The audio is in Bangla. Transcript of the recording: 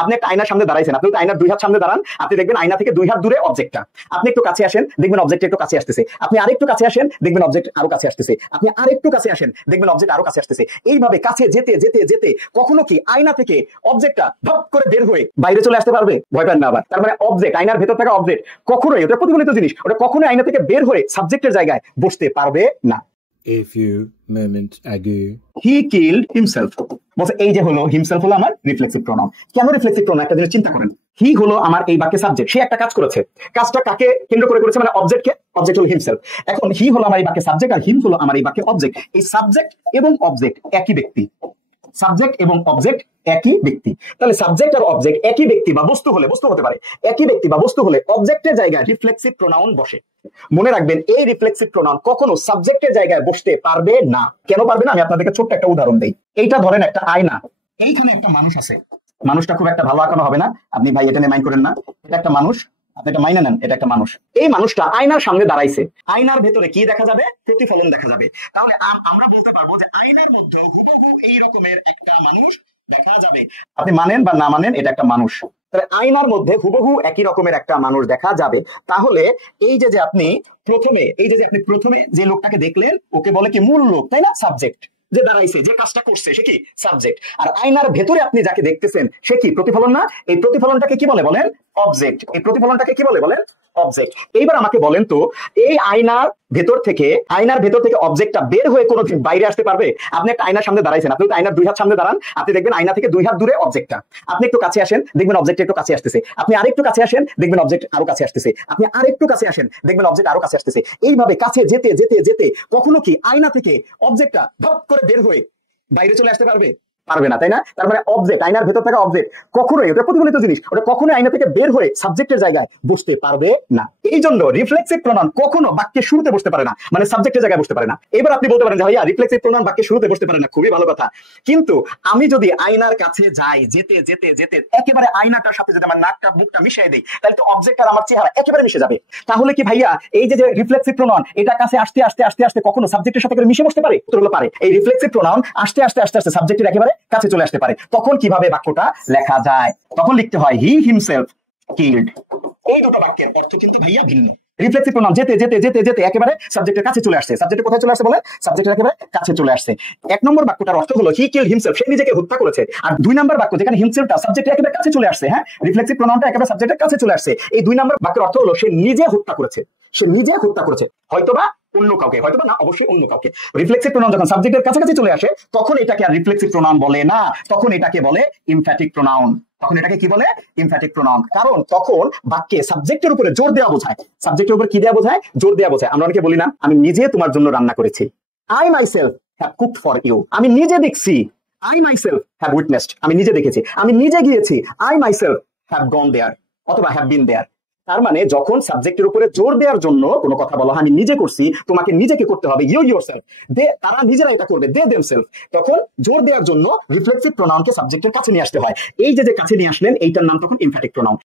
আপনি একটা আয়নার সামনে দাঁড়াইছেন, আপনি আয়নার দুই হাত সামনে দাঁড়ান, আপনি দেখবেন আয়না থেকে দুই হাত দূরে অবজেক্টটা। আপনি একটু কাছে আসেন, দেখবেন অবজেক্ট একটু কাছে আসতেছে। আপনি আরেকটু কাছে আসেন, দেখবেন অবজেক্ট আরো কাছে আসতেছে। আপনি আরেকটু কাছে আসেন, দেখবেন অবজেক্ট আরো কাছে আসতেছে। এইভাবে কাছে যেতে যেতে যেতে কখনো কি আয়না থেকে অবজেক্টটা ধপ করে বের হয়ে বাইরে চলে আসতে পারবে? ভয় পান না আবার। তার মানে অবজেক্ট, আয়নার ভেতর থাকা অবজেক্ট কখনোই, ওটা প্রতিফলিত জিনিস, ওটা কখনোই আয়না থেকে বের হয়ে সাবজেক্টের জায়গায় বসতে পারবে না। A few moments ago, he killed himself। বলছে এই যে হলো হিমসেলফ হলো আমার রিফ্লেক্সিভ প্রোনাউন। কেন রিফ্লেক্সিভ প্রোনাউন? একটা জিনিস চিন্তা করেন, হি হলো আমার এই বাক্যে সাবজেক্ট, সে একটা কাজ করেছে, কাজটা কাকে কেন্দ্র করে করেছে? মানে অবজেক্টকে, অবজেক্ট হলো হিমসেলফ। এখন হি হলো আমার এই বাক্যে সাবজেক্ট আর হিম হলো আমার এই বাক্যে অবজেক্ট। এই সাবজেক্ট এবং অবজেক্ট একই ব্যক্তি, সাবজেক্ট এবং অবজেক্ট একই ব্যক্তি। তাহলে সাবজেক্ট আর অবজেক্ট একই ব্যক্তি বা বস্তু হলে, বস্তু হতে পারে, একই ব্যক্তি বা বস্তু হলে অবজেক্টের জায়গায় রিফ্লেক্সিভ প্রোনাউন বসে। মনে রাখবেন এই রিফ্লেক্সিভ প্রোনাউন কখনো সাবজেক্টের জায়গায় বসতে পারবে না। কেন পারবে না? আমি আপনাদেরকে ছোট্ট একটা উদাহরণ দেই। এইটা ধরেন একটা আয়না, এইখানে একটা মানুষ আছে, মানুষটা খুব একটা ভালো আঁকানো হবে না, আপনি ভাই এটা নিয়ে মাইন্ড করেন না, এটা একটা মানুষ, আপনি এটা মাইনে নেন, এটা একটা মানুষ। এই মানুষটা আয়নার সামনে দাঁড়াইছে, আয়নার ভেতরে কি দেখা যাবে? প্রতিফলন দেখা যাবে। তাহলে আমরা বলতে পারবো যে আয়নার মধ্যে হুবহু এই রকমের একটা মানুষ দেখা যাবে। আপনি মানেন বা না মানেন, এটা একটা মানুষ। তাহলে আয়নার মধ্যে হুবহু একই রকমের একটা মানুষ দেখা যাবে। তাহলে এই যে আপনি প্রথমে যে লোকটাকে দেখলেন, ওকে বলে কি? মূল লোক, তাই না? সাবজেক্ট। যে দাঁড়াইছে, যে কাজটা করছে, সে কি? সাবজেক্ট। আর আয়নার ভেতরে আপনি যাকে দেখতেছেন সে কি? প্রতিফলন না? এই প্রতিফলনটাকে কি বলে বলেন? অবজেক্ট। এই প্রতিফলনটাকে কি বলে বলেন? অবজেক্ট। এইবার আমাকে বলেন তো, এই আয়নার ভেতর থেকে অবজেক্টটা বের হয়ে কোনো বাইরে আসতে পারবে? আপনি একটা আয়নার সামনে দাঁড়াইছেন, আপনি আয়নার দুই হাত সামনে দাঁড়ান, আপনি দেখবেন আয়না থেকে দুই হাত দূরে অবজেক্টটা। আপনি একটু কাছে আসেন, দেখবেন অবজেক্ট একটু কাছে আসতেছে। আপনি আরেকটু কাছে আসেন, দেখবেন অবজেক্ট আরো কাছে আসতেছে। আপনি আরেকটু কাছে আসেন, দেখবেন অবজেক্ট আরো কাছে আসতেছে। এইভাবে কাছে যেতে যেতে যেতে কখনো কি আয়না থেকে অবজেক্টটা ধপ করে বের হয়ে বাইরে চলে আসতে পারবে? পারবে না, তাই না? তার মানে অবজেক্ট, আয়নার ভেতর থাকা অবজেক্ট কখনোই, ওটা প্রতিফলিত জিনিস, ওটা কখনোই আয়না থেকে বের হয়ে সাবজেক্টের জায়গায় বসতে পারবে না। এই জন্য রিফ্লেক্সিভ প্রোনাউন কখনো বাক্যের শুরুতে বসতে পারে না, মানে সাবজেক্টের জায়গায় বসতে পারে না। এবার আপনি বলতে পারেন যে ভাইয়া রিফ্লেক্সিভ প্রোনাউন বাক্যের শুরুতে বসতে পারে না, খুবই ভালো কথা। কিন্তু আমি যদি আয়নার কাছে যাই, যেতে যেতে যেতে একেবারে আয়নাটার সাথে যদি আমার নাকটা মুখটা মিশিয়ে দেই, তাহলে তো অবজেক্ট আর আমার চেহারা একেবারে মিশে যাবে। তাহলে কি ভাইয়া এই যে রিফ্লেক্সিভ প্রোনাউন, এটা কাছে আসতে আসতে আসতে আসতে কখনো সাবজেক্টের সাথে করে মিশে বসতে পারে? উত্তর হলো পারে। এই রিফ্লেক্সিভ প্রোনাউন আসতে আসতে আসতে আসতে সাবজেক্টের একেবারে কাছে চলে আসতে পারে। তখন কিভাবে বাক্যটা লেখা যায়? তখন লিখতে হয় হি হিমসেলফ কিল্ড। এই দুটো বাক্যের অর্থ কিন্তু ভাইয়া ভিন্ন। রিফ্লেক্সিভ প্রোনাউন যেতে যেতে যেতে যেতে একেবারে সাবজেক্টের কাছে চলে আসছে। সাবজেক্টের কোথায় চলে আসছে বলে? সাবজেক্টের একেবারে কাছে চলে আসছে। এক নম্বর বাক্যটার অর্থ হলো হি কিল্ড হিমসেলফ, সে নিজেকে হত্যা করেছে। আর দুই নম্বর বাক্য যেখানে হিমসেলফটা সাবজেক্টের একেবারে কাছে চলে আসছে, হ্যাঁ, রিফ্লেক্সিভ প্রোনাউনটা একেবারে সাবজেক্টের কাছে চলে আসছে। এই দুই নম্বর বাক্যের অর্থ হলো সে নিজে হত্যা করেছে, সে নিজে হত্যা করেছে, হয়তোবা অন্য কাউকে, হয়তোবা না, অবশ্যই অন্য কাউকে। রিফ্লেক্সিভ প্রোনাউন যখন সাবজেক্টের কাছাকাছি চলে আসে তখন এটাকে আর রিফ্লেক্সিভ প্রোনাউন বলে না, তখন এটাকে বলে এমফ্যাটিক প্রোনাউন। তখন এটাকে কি বলে? Emphatic pronoun. কারণ তখন বাক্যে সাবজেক্টের উপরে জোর দেওয়া বোঝায়। সাবজেক্টের উপর কি দেওয়া বোঝায়? জোর দেওয়া বোঝায়। আমরা অনেকে বলি না, আমি নিজে তোমার জন্য রান্না করেছি, I myself have cooked for you. আমি নিজে দেখছি, আই মাইসেলফ হ্যাভ উইটনেসড, আমি নিজে দেখেছি, আমি নিজে গিয়েছি, আই মাইসেলফ হ্যাভ গন দেয়ার অথবা হ্যাভ বিন দেয়ার। তার মানে যখন সাবজেক্টের উপরে জোর দেওয়ার জন্য কোনো কথা বলা হয়, আমি নিজে করছি, তোমাকে নিজেকে করতে হবে, ইউ ইয়োরসেলফ, তারা নিজেরা এটা করবে, দে দেমসেলফ, তখন জোর দেওয়ার জন্য রিফ্লেক্সিভ প্রোনাউনকে সাবজেক্টের কাছে নিয়ে আসতে হয়। এই যে কাছে নিয়ে আসলেন, এইটার নাম তখন এমফ্যাটিক প্রোনাউন।